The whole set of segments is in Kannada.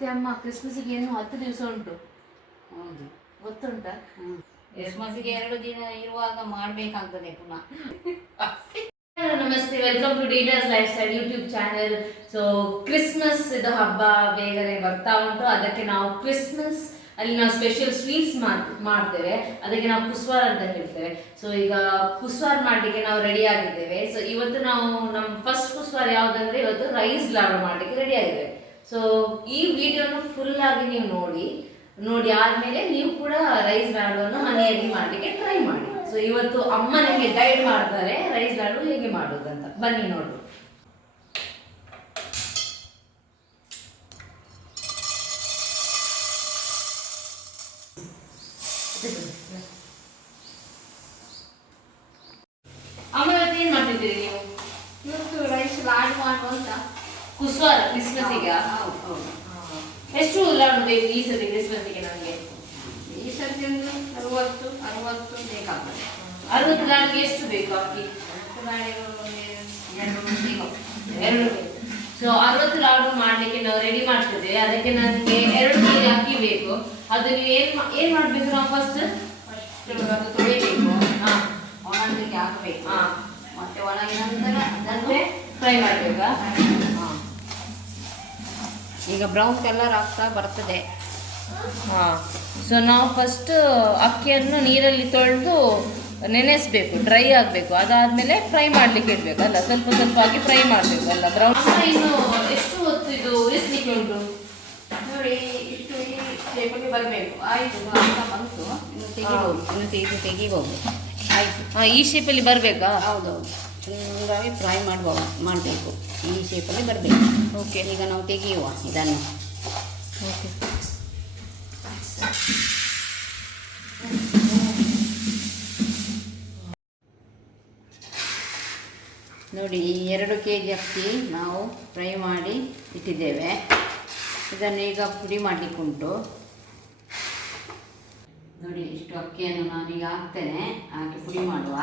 ಮತ್ತೆ ಅಮ್ಮ ಕ್ರಿಸ್ಮಸ್ಗೆ ಏನು 10 ದಿವಸ ಉಂಟು. ಹೌದು, ಗೊತ್ತುಂಟಾ? ಕ್ರಿಸ್ಮಸ್ಗೆ 2 ದಿನ ಇರುವಾಗ ಮಾಡ್ಬೇಕಾಗ್ತದೆ ಪುನಃ. ನಮಸ್ತೆ, welcome to details lifestyle YouTube channel. So Christmas ಇದು ಹಬ್ಬ ಬೇಗನೆ ಬರ್ತಾ ಉಂಟು. ಅದಕ್ಕೆ ನಾವು ಕ್ರಿಸ್ಮಸ್ ಅಲ್ಲಿ ನಾವು ಸ್ಪೆಷಲ್ ಸ್ವೀಟ್ಸ್ ಮಾಡ್ತೇವೆ. ಅದಕ್ಕೆ ನಾವು ಕುಸ್ವಾರ್ ಅಂತ ಹೇಳ್ತೇವೆ. ಸೊ ಈಗ ಕುಸ್ವಾರ್ ಮಾಡಲಿಕ್ಕೆ ನಾವು ರೆಡಿ ಆಗಿದ್ದೇವೆ. ಸೊ ಇವತ್ತು ನಾವು ನಮ್ಮ ಫಸ್ಟ್ ಕುಸ್ವಾರ್ ಯಾವುದಂದ್ರೆ ಇವತ್ತು ರೈಸ್ ಲಾಡು ಮಾಡಲಿಕ್ಕೆ ರೆಡಿ ಆಗಿದ್ದೇವೆ. ಸೊ ಈ ವಿಡಿಯೋನ ಫುಲ್ ಆಗಿ ನೀವು ನೋಡಿ ಆದ್ಮೇಲೆ ನೀವು ಕೂಡ ರೈಸ್ ಲಾಡುವನ್ನು ಮನೆಯಲ್ಲಿ ಮಾಡಲಿಕ್ಕೆ ಟ್ರೈ ಮಾಡಿ. ಸೊ ಇವತ್ತು ಅಮ್ಮ ನಿಮಗೆ ಗೈಡ್ ಮಾಡ್ತಾರೆ ರೈಸ್ ಲಾಡು ಹೇಗೆ ಮಾಡೋದಂತ. ಬನ್ನಿ ನೋಡು. ಅಮ್ಮ ಇವತ್ತು ಏನ್ ಮಾಡ್ತಿದ್ದೀರಿ ನೀವು? ಇವತ್ತು ರೈಸ್ ಲಾಡು ಮಾಡುವಂತ. ಕುಸ್ವಾರ ಕ್ರಿಸ್ಮಸ್ಸಿಗೆ ಎಷ್ಟು ಲಾಡು ಬೇಕು ಈ ಸತಿ ಕ್ರಿಸ್ಮಸ್ಸಿಗೆ? ನಮಗೆ ಈ ಸರ್ತಿ ಒಂದು 60 ಬೇಕಾಗ್ತದೆ. 60 ಲಾಡಿಗೆ ಎಷ್ಟು ಬೇಕು ಅಕ್ಕಿ? 2 ಸೊ 60 ಲಾಡು ಮಾಡ್ಲಿಕ್ಕೆ ನಾವು ರೆಡಿ ಮಾಡ್ತಿದ್ದೇವೆ. ಅದಕ್ಕೆ ನನಗೆ 2 ಕೆಜಿ ಅಕ್ಕಿ ಬೇಕು. ಅದು ನೀವು ಏನ್ ಮಾಡ್ಬೇಕು? ನಾವು ಫಸ್ಟ್ ಅದು ತೊಳಿಬೇಕು, ಹಾ ಒಣಗಲಿಕ್ಕೆ ಹಾಕಬೇಕು, ಹಾ ಮತ್ತೆ ಒಣಗಿದ ನಂತರ ಅದನ್ನೇ ಫ್ರೈ ಮಾಡ್ಬೇಕಾ? ಈಗ ಬ್ರೌನ್ ಕಲರ್ ಆಗ್ತಾ ಬರ್ತದೆ. ಹಾಂ, ಸೊ ನಾವು ಫಸ್ಟ್ ಅಕ್ಕಿಯನ್ನು ನೀರಲ್ಲಿ ತೊಳೆದು ನೆನೆಸಬೇಕು, ಡ್ರೈ ಆಗಬೇಕು. ಅದಾದಮೇಲೆ ಫ್ರೈ ಮಾಡಲಿಕ್ಕೆ ಇಡಬೇಕು ಅಲ್ಲ, ಸ್ವಲ್ಪ ಸ್ವಲ್ಪ ಹಾಕಿ ಫ್ರೈ ಮಾಡಬೇಕು ಅಲ್ಲ ಬ್ರೌನ್. ಇನ್ನು ಎಷ್ಟು ಹೊತ್ತು ಇದು ಉರಿಸ್ಲಿಕ್ಕೆ ಉಂಟು? ನೋಡಿ, ಇಷ್ಟು ಈ ಶೇಪಲ್ಲಿ ಬರಬೇಕು. ಆಯಿತು, ಆಗ್ತಾ ಬಂತು. ಇನ್ನು ತೆಗಿಬಹುದು. ಆಯಿತು. ಹಾಂ, ಈ ಶೇಪಲ್ಲಿ ಬರಬೇಕಾ? ಹೌದೌದು, ಹೀಗಾಗಿ ಫ್ರೈ ಮಾಡಬೇಕು. ಈ ಶೇಪಲ್ಲಿ ಬರಬೇಕು. ಓಕೆ, ಈಗ ನಾವು ತೆಗೆಯುವ ಇದನ್ನು. ಓಕೆ, ನೋಡಿ, ಈ 2 kg ಅಕ್ಕಿ ನಾವು ಫ್ರೈ ಮಾಡಿ ಇಟ್ಟಿದ್ದೇವೆ. ಇದನ್ನು ಈಗ ಪುಡಿ ಮಾಡಲಿಕ್ಕುಂಟು. ನೋಡಿ, ಇಷ್ಟು ಅಕ್ಕಿಯನ್ನು ನಾನೀಗ ಹಾಕ್ತೇನೆ. ಹಾಕಿ ಪುಡಿ ಮಾಡುವ.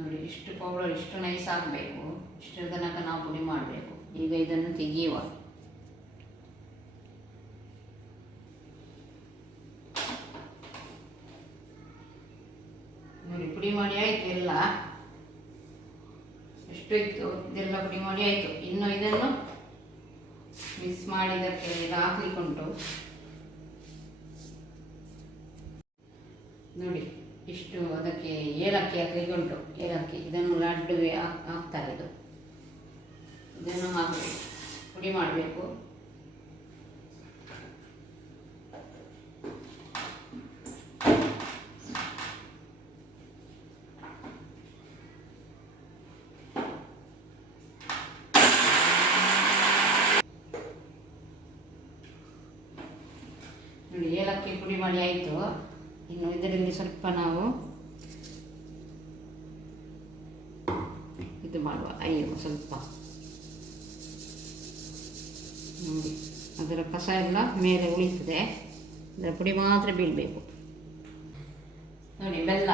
ನೋಡಿ, ಇಷ್ಟು ಪೌಡರ್ ಇಷ್ಟು ನೈಸ್ ಆಗಬೇಕು. ಇಷ್ಟರ ತನಕ ನಾವು ಪುಡಿ ಮಾಡಬೇಕು. ಈಗ ಇದನ್ನು ತೆಗೆಯುವ. ನೋಡಿ, ಪುಡಿ ಮಾಡಿ ಆಯಿತು. ಎಲ್ಲ ಎಷ್ಟು ಇತ್ತು ಇದೆಲ್ಲ ಪುಡಿ ಮಾಡಿ ಆಯಿತು. ಇನ್ನು ಇದನ್ನು ಮಿಕ್ಸ್ ಮಾಡಿದಕ್ಕೆ ಈಗ ಹಾಕ್ಲಿಕ್ಕುಂಟು. ನೋಡಿ, ಇಷ್ಟು ಅದಕ್ಕೆ ಏಲಕ್ಕಿ ಹಾಕಲಿಕ್ಕೆ ಉಂಟು. ಏಲಕ್ಕಿ ಇದನ್ನು ಲಡ್ಡುಗೆ ಹಾಕ್ತಾರೆ. ಇದನ್ನು ಹಾಕಬೇಕು, ಪುಡಿ ಮಾಡಬೇಕು. ನೋಡಿ, ಏಲಕ್ಕಿ ಪುಡಿ ಮಾಡಿ ಆಯಿತು. ಇನ್ನು ಇದರಲ್ಲಿ ಸ್ವಲ್ಪ ನಾವು ಇದು ಮಾಡುವ. ಸ್ವಲ್ಪ ನೋಡಿ, ಅದರ ಕಸ ಎಲ್ಲ ಮೇಲೆ ಉಳಿತದೆ. ಅದರ ಪುಡಿ ಮಾತ್ರ ಬೀಳಬೇಕು. ನೋಡಿ, ಬೆಲ್ಲ.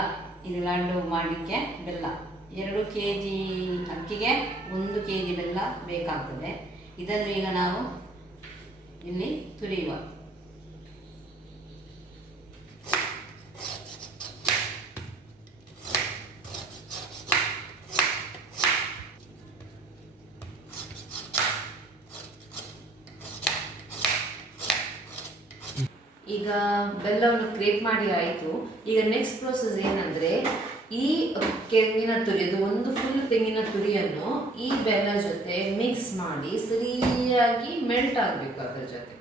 ಇದು ಲಡ್ಡು ಮಾಡಲಿಕ್ಕೆ ಬೆಲ್ಲ 2 kg ಅಕ್ಕಿಗೆ 1 kg ಬೆಲ್ಲ ಬೇಕಾಗ್ತದೆ. ಇದನ್ನು ಈಗ ನಾವು ಇಲ್ಲಿ ತುರಿಯುವ. ಈಗ ಬೆಲ್ಲವನ್ನು ಕ್ರೇಟ್ ಮಾಡಿ ಆಯಿತು. ಈಗ ನೆಕ್ಸ್ಟ್ ಪ್ರೋಸೆಸ್ ಏನಂದ್ರೆ, ಈ ತೆಂಗಿನ ತುರಿ, ಅದು ಒಂದು ಫುಲ್ ತೆಂಗಿನ ತುರಿಯನ್ನು ಈ ಬೆಲ್ಲ ಜೊತೆ ಮಿಕ್ಸ್ ಮಾಡಿ ಸರಿಯಾಗಿ ಮೆಲ್ಟ್ ಆಗಬೇಕು ಅದರ ಜೊತೆ.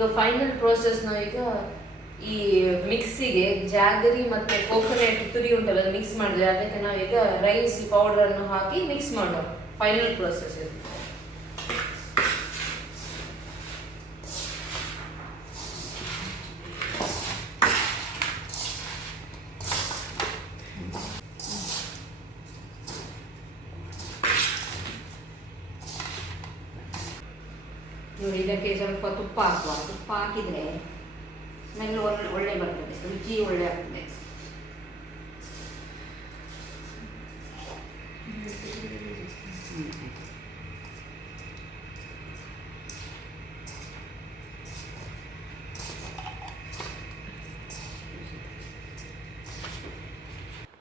ಈಗ ಫೈನಲ್ ಪ್ರೋಸೆಸ್ ನಾವೀಗ ಈ ಮಿಕ್ಸಿಗೆ ಜಾಗರಿ ಮತ್ತೆ ಕೋಕೋನಟ್ ತುರಿ ಉಂಟಲ್ಲ ಮಿಕ್ಸ್ ಮಾಡಿದ್ರೆ ಅದಕ್ಕೆ ನಾವೀಗ ರೈಸ್ ಪೌಡರ್ ಅನ್ನು ಹಾಕಿ ಮಿಕ್ಸ್ ಮಾಡುವ ಫೈನಲ್ ಪ್ರೋಸೆಸ್ ಇದು. ನೋಡಿ, ಇದಕ್ಕೆ ಸ್ವಲ್ಪ ತುಪ್ಪ ಹಾಕುವ. ತುಪ್ಪ ಹಾಕಿದರೆ ಸ್ಮೆಲ್ ಒಳ್ಳೆ ಬರ್ತದೆ, ರುಚಿ ಒಳ್ಳೆ ಆಗ್ತದೆ.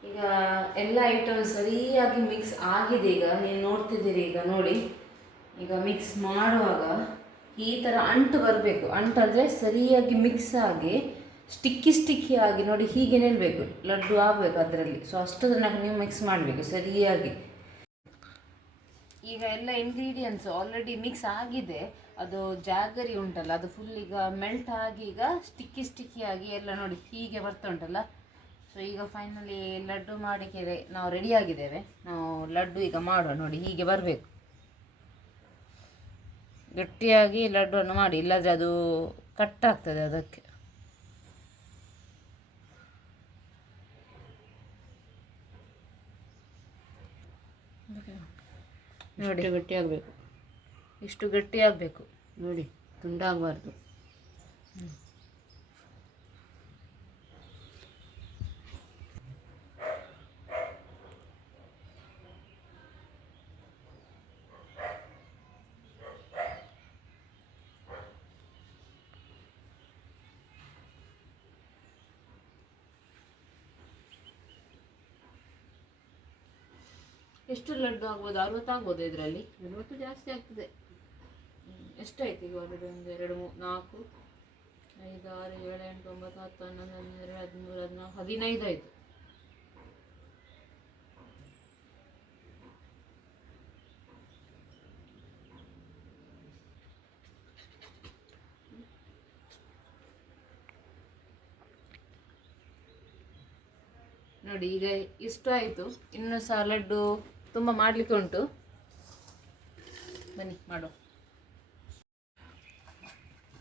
ಈಗ ಎಲ್ಲ ಐಟಮ್ ಸರಿಯಾಗಿ ಮಿಕ್ಸ್ ಆಗಿದೆ. ಈಗ ನೀವು ನೋಡ್ತಿದ್ದೀರಿ, ಈಗ ನೋಡಿ, ಈಗ ಮಿಕ್ಸ್ ಮಾಡುವಾಗ ಈ ಥರ ಅಂಟು ಬರಬೇಕು. ಅಂಟು ಅಂದರೆ ಸರಿಯಾಗಿ ಮಿಕ್ಸ್ ಆಗಿ ಸ್ಟಿಕ್ಕಿ ಆಗಿ ನೋಡಿ ಹೀಗೆ ನಿಲ್ಲಬೇಕು, ಲಡ್ಡು ಆಗಬೇಕು ಅದರಲ್ಲಿ. ಸೊ ಅಷ್ಟು ತನಕ ನೀವು ಮಿಕ್ಸ್ ಮಾಡಬೇಕು ಸರಿಯಾಗಿ. ಈಗ ಎಲ್ಲ ಇಂಗ್ರೀಡಿಯೆಂಟ್ಸ್ ಆಲ್ರೆಡಿ ಮಿಕ್ಸ್ ಆಗಿದೆ. ಅದು ಜಾಗರಿ ಉಂಟಲ್ಲ ಅದು ಫುಲ್ ಈಗ ಮೆಲ್ಟ್ ಆಗಿ ಈಗ ಸ್ಟಿಕ್ಕಿ ಆಗಿ ಎಲ್ಲ ನೋಡಿ ಹೀಗೆ ಬರ್ತಾ ಉಂಟಲ್ಲ. ಸೊ ಈಗ ಫೈನಲಿ ಲಡ್ಡು ಮಾಡಿಕೆ ನಾವು ರೆಡಿ ಆಗಿದ್ದೇವೆ. ನಾವು ಲಡ್ಡು ಈಗ ಮಾಡುವ. ನೋಡಿ ಹೀಗೆ ಬರಬೇಕು, ಗಟ್ಟಿಯಾಗಿ ಲಡ್ಡುವನ್ನು ಮಾಡಿ, ಇಲ್ಲದ್ರೆ ಅದು ಕಟ್ ಆಗ್ತದೆ ಅದಕ್ಕೆ. ನೋಡಿ ಗಟ್ಟಿ ಆಗಬೇಕು, ಇಷ್ಟು ಗಟ್ಟಿ ಆಗಬೇಕು ನೋಡಿ, ತುಂಡಾಗಬಾರ್ದು. ಎಷ್ಟು ಲಡ್ಡು ಆಗ್ಬೋದು? 60 ಆಗ್ಬೋದು ಇದರಲ್ಲಿ. 40 ಜಾಸ್ತಿ ಆಗ್ತದೆ. ಎಷ್ಟಾಯ್ತು ಈಗ ಆಲ್ರೆಡಿ? 1 2 3 4 5 6 7 8 9 10 11 12 13 14 15 ಆಯಿತು. ನೋಡಿ ಈಗ ಇಷ್ಟು ಆಯಿತು. ಇನ್ನು ಸಹ ಲಡ್ಡು ತುಂಬ ಮಾಡಲಿಕ್ಕೆ ಉಂಟು. ಬನ್ನಿ ಮಾಡುವ.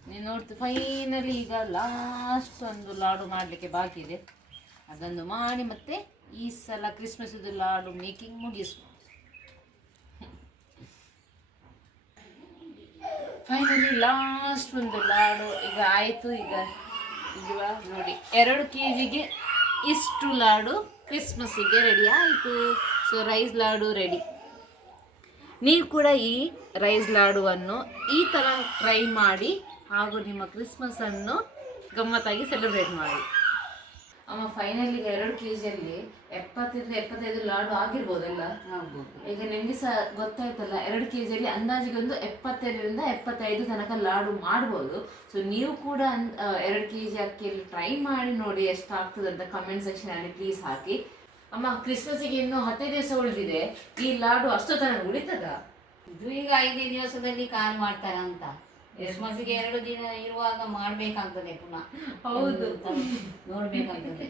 ನೀವು ನೋಡ್ತು ಫೈನಲಿ ಈಗ ಲಾಸ್ಟ್ ಒಂದು ಲಾಡು ಮಾಡಲಿಕ್ಕೆ ಬಾಕಿ ಇದೆ. ಅದನ್ನು ಮಾಡಿ ಮತ್ತೆ ಈ ಸಲ ಕ್ರಿಸ್ಮಸ್ ಲಾಡು ಮೇಕಿಂಗ್ ಮುಗಿಸುವ. ಫೈನಲಿ ಲಾಸ್ಟ್ ಒಂದು ಲಾಡು ಈಗ ಆಯಿತು. ಈಗ ನೋಡಿ 2 kg ಇಷ್ಟು ಲಾಡು ಕ್ರಿಸ್ಮಸ್ಸಿಗೆ ರೆಡಿ ಆಯಿತು. So rice laddu ready. ನೀವು ಕೂಡ ಈ ರೈಸ್ ಲಾಡುವನ್ನು ಈ ಥರ ಟ್ರೈ ಮಾಡಿ ಹಾಗೂ ನಿಮ್ಮ ಕ್ರಿಸ್ಮಸನ್ನು ಗಮ್ಮತ್ತಾಗಿ ಸೆಲೆಬ್ರೇಟ್ ಮಾಡಿ. ಅಮ್ಮ ಫೈನಲಿ 2 kgಯಲ್ಲಿ 70 75 ಲಾಡು ಆಗಿರ್ಬೋದಲ್ಲ? ಆಗ್ಬೋದು. ಈಗ ನಿಮಗೆ ಸಹ ಗೊತ್ತಾಯ್ತಲ್ಲ, 2 kgಯಲ್ಲಿ ಅಂದಾಜಿಗೆ ಒಂದು 70 75 ತನಕ ಲಾಡು ಮಾಡ್ಬೋದು. ಸೊ ನೀವು ಕೂಡ 2 kg ಅಕ್ಕಿಯಲ್ಲಿ ಟ್ರೈ ಮಾಡಿ ನೋಡಿ ಎಷ್ಟಾಗ್ತದೆ ಅಂತ ಕಮೆಂಟ್ ಸೆಕ್ಷನಲ್ಲಿ ಪ್ಲೀಸ್ ಹಾಕಿ. ಅಮ್ಮ ಕ್ರಿಸ್ಮಸ್ಸಿಗೆ ಇನ್ನು 15 ದಿವಸ ಉಳಿದಿದೆ. ಈ ಲಾಡು ಅಷ್ಟು ತನಕ ಉಳಿತದ? ಇದು ಈಗ 5 ದಿವಸದಲ್ಲಿ ಕಾಲ್ ಮಾಡ್ತಾರೆ ಅಂತ. ಕ್ರಿಸ್ಮಸ್ಗೆ 2 ದಿನ ಇರುವಾಗ ಮಾಡ್ಬೇಕಾಗ್ತದೆ ಪುನಃ. ಹೌದು, ನೋಡ್ಬೇಕಾಗ್ತದೆ.